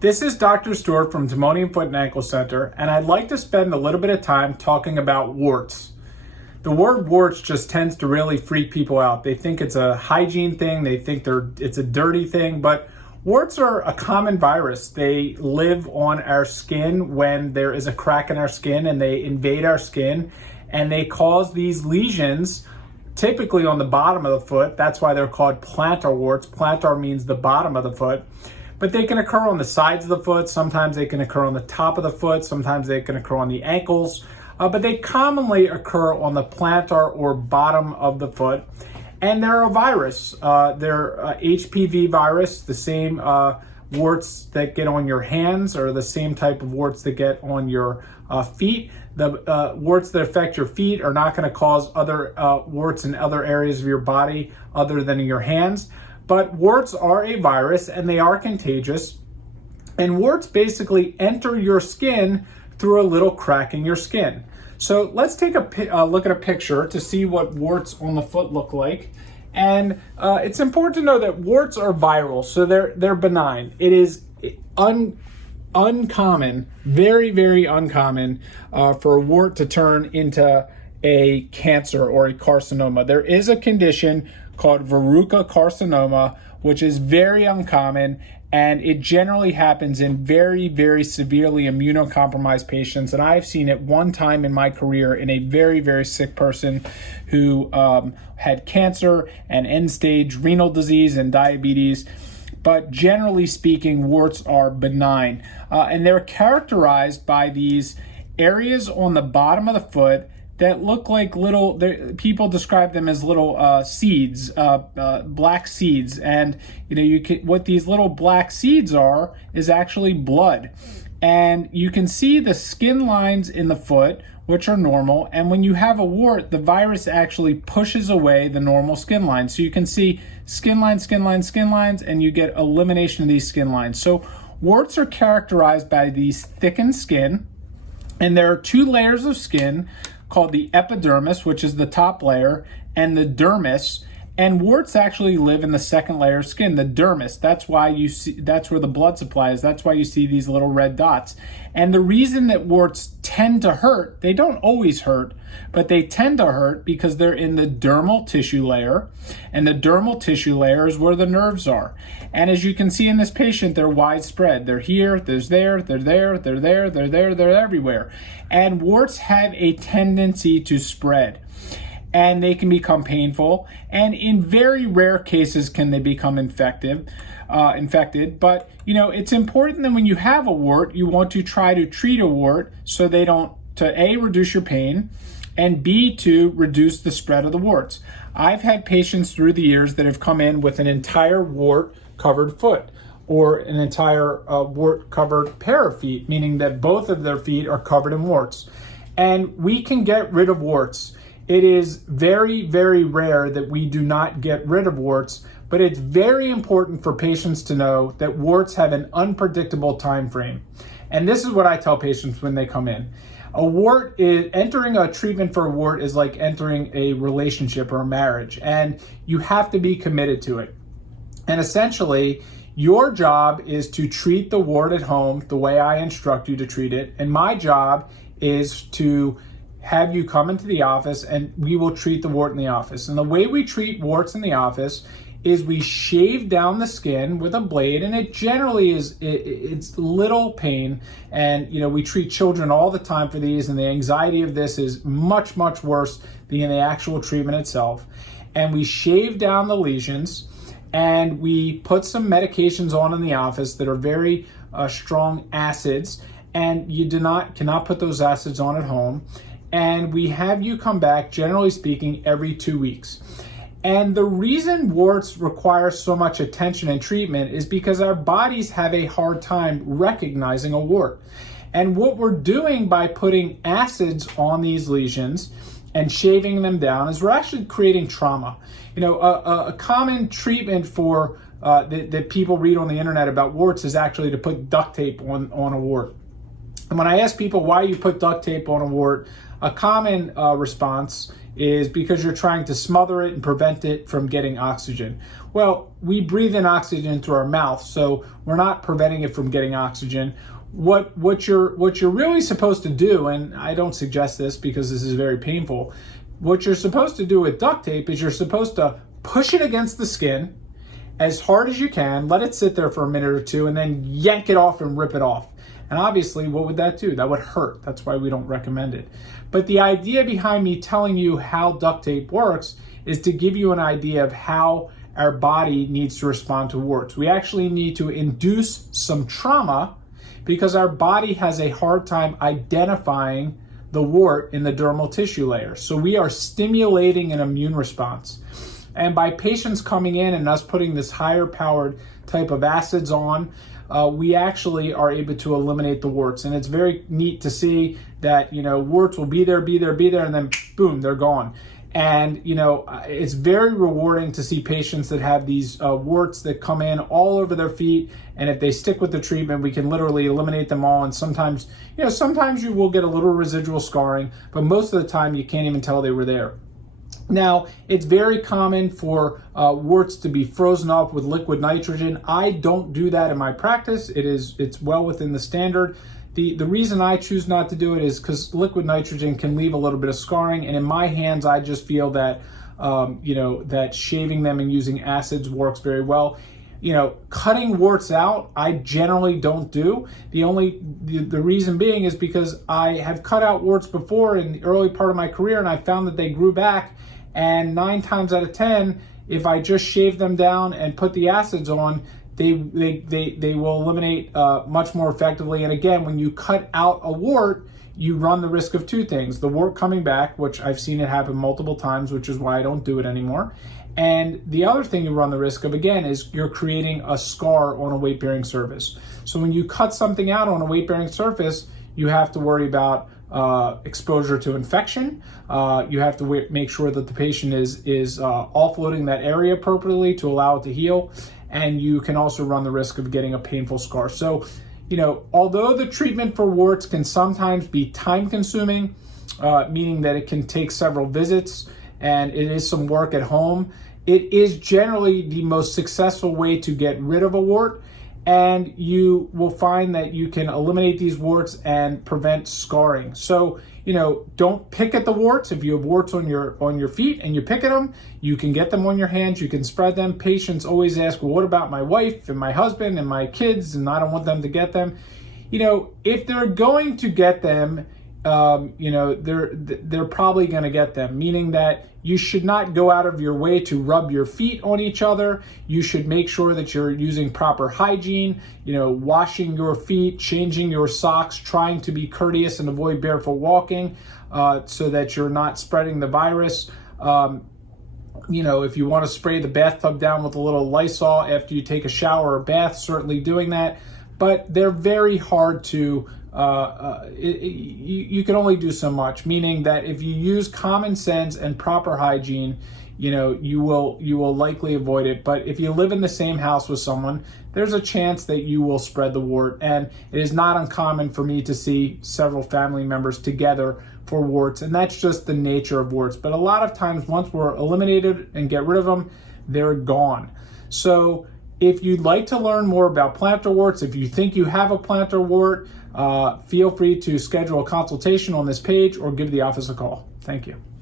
This is Dr. Stewart from Timonian Foot and Ankle Center, and I'd like to spend a little bit of time talking about warts. The word warts just tends to really freak people out. They think it's a hygiene thing, they think it's a dirty thing, but warts are a common virus. They live on our skin when there is a crack in our skin, and they invade our skin, and they cause these lesions typically on the bottom of the foot. That's why they're called plantar warts. Plantar means the bottom of the foot. But they can occur on the sides of the foot. Sometimes they can occur on the top of the foot. Sometimes they can occur on the ankles. But they commonly occur on the plantar or bottom of the foot. And they're a virus. They're HPV virus. The same warts that get on your hands are the same type of warts that get on your feet. The warts that affect your feet are not going to cause other warts in other areas of your body other than in your hands. But warts are a virus and they are contagious. And warts basically enter your skin through a little crack in your skin. So let's take a look at a picture to see what warts on the foot look like. And it's important to know that warts are viral, so they're benign. It is uncommon, very, very uncommon for a wart to turn into a cancer or a carcinoma. There is a condition called verruca carcinoma, which is very uncommon, and it generally happens in very, very severely immunocompromised patients. And I've seen it one time in my career in a very, very sick person who had cancer and end-stage renal disease and diabetes. But generally speaking, warts are benign. And they're characterized by these areas on the bottom of the foot that look like little, people describe them as little seeds, black seeds. And what these little black seeds are is actually blood. And you can see the skin lines in the foot, which are normal. And when you have a wart, the virus actually pushes away the normal skin lines. So you can see skin lines, skin lines, skin lines, and you get elimination of these skin lines. So warts are characterized by these thickened skin. And there are two layers of skin called the epidermis, which is the top layer, and the dermis. And warts actually live in the second layer of skin, the dermis. That's why you see, that's where the blood supply is. That's why you see these little red dots. And the reason that warts tend to hurt, they don't always hurt, but they tend to hurt because they're in the dermal tissue layer. And the dermal tissue layer is where the nerves are. And as you can see in this patient, they're widespread. They're here, they're there, they're there, they're there, they're there, they're everywhere. And warts have a tendency to spread. And they can become painful, and in very rare cases can they become infected. But it's important that when you have a wart, you want to try to treat a wart so they don't, to A, reduce your pain, and B, to reduce the spread of the warts. I've had patients through the years that have come in with an entire wart covered foot, or an entire wart covered pair of feet, meaning that both of their feet are covered in warts. And we can get rid of warts. It is very, very rare that we do not get rid of warts, but it's very important for patients to know that warts have an unpredictable time frame. And this is what I tell patients when they come in. Entering a treatment for a wart is like entering a relationship or a marriage, and you have to be committed to it. And essentially, your job is to treat the wart at home the way I instruct you to treat it, and my job is to have you come into the office and we will treat the wart in the office. And the way we treat warts in the office is we shave down the skin with a blade, and it generally it's little pain. And we treat children all the time for these, and the anxiety of this is much, much worse than the actual treatment itself. And we shave down the lesions, and we put some medications on in the office that are very strong acids, and you cannot put those acids on at home. And we have you come back, generally speaking, every 2 weeks. And the reason warts require so much attention and treatment is because our bodies have a hard time recognizing a wart. And what we're doing by putting acids on these lesions and shaving them down is we're actually creating trauma. A common treatment for that people read on the internet about warts is actually to put duct tape on a wart. And when I ask people why you put duct tape on a wart, a common response is because you're trying to smother it and prevent it from getting oxygen. Well, we breathe in oxygen through our mouth, so we're not preventing it from getting oxygen. What you're really supposed to do, and I don't suggest this because this is very painful, what you're supposed to do with duct tape is you're supposed to push it against the skin as hard as you can, let it sit there for a minute or two, and then yank it off and rip it off. And obviously, what would that do? That would hurt. That's why we don't recommend it. But the idea behind me telling you how duct tape works is to give you an idea of how our body needs to respond to warts. We actually need to induce some trauma because our body has a hard time identifying the wart in the dermal tissue layer. So we are stimulating an immune response. And by patients coming in and us putting this higher powered type of acids on, we actually are able to eliminate the warts. And it's very neat to see that, warts will be there, and then boom, they're gone. And, it's very rewarding to see patients that have these warts that come in all over their feet. And if they stick with the treatment, we can literally eliminate them all. And sometimes you will get a little residual scarring, but most of the time you can't even tell they were there. Now, it's very common for warts to be frozen up with liquid nitrogen. I don't do that in my practice. It's well within the standard. The reason I choose not to do it is because liquid nitrogen can leave a little bit of scarring, and in my hands, I just feel that that shaving them and using acids works very well. Cutting warts out, I generally don't do. The reason being is because I have cut out warts before in the early part of my career, and I found that they grew back. And 9 times out of 10, if I just shave them down and put the acids on, they will eliminate much more effectively. And again, when you cut out a wart, you run the risk of 2 things: the wart coming back, which I've seen it happen multiple times, which is why I don't do it anymore. And the other thing you run the risk of, again, is you're creating a scar on a weight-bearing surface. So when you cut something out on a weight-bearing surface, you have to worry about exposure to infection. You have to make sure that the patient is offloading that area appropriately to allow it to heal. And you can also run the risk of getting a painful scar. So, although the treatment for warts can sometimes be time consuming, meaning that it can take several visits and it is some work at home, it is generally the most successful way to get rid of a wart. And you will find that you can eliminate these warts and prevent scarring. So, don't pick at the warts. If you have warts on your feet and you pick at them, you can get them on your hands, you can spread them. Patients always ask, well, what about my wife and my husband and my kids? And I don't want them to get them. If they're going to get them, they're probably going to get them, meaning that you should not go out of your way to rub your feet on each other. You should make sure that you're using proper hygiene, washing your feet, changing your socks, trying to be courteous and avoid barefoot walking so that you're not spreading the virus. If you want to spray the bathtub down with a little Lysol after you take a shower or bath, certainly doing that. But they're very hard to you can only do so much, meaning that if you use common sense and proper hygiene, you will likely avoid it. But if you live in the same house with someone, there's a chance that you will spread the wart. And it is not uncommon for me to see several family members together for warts, and that's just the nature of warts. But a lot of times, once we're eliminated and get rid of them, they're gone. So if you'd like to learn more about plantar warts, if you think you have a plantar wart, feel free to schedule a consultation on this page or give the office a call. Thank you.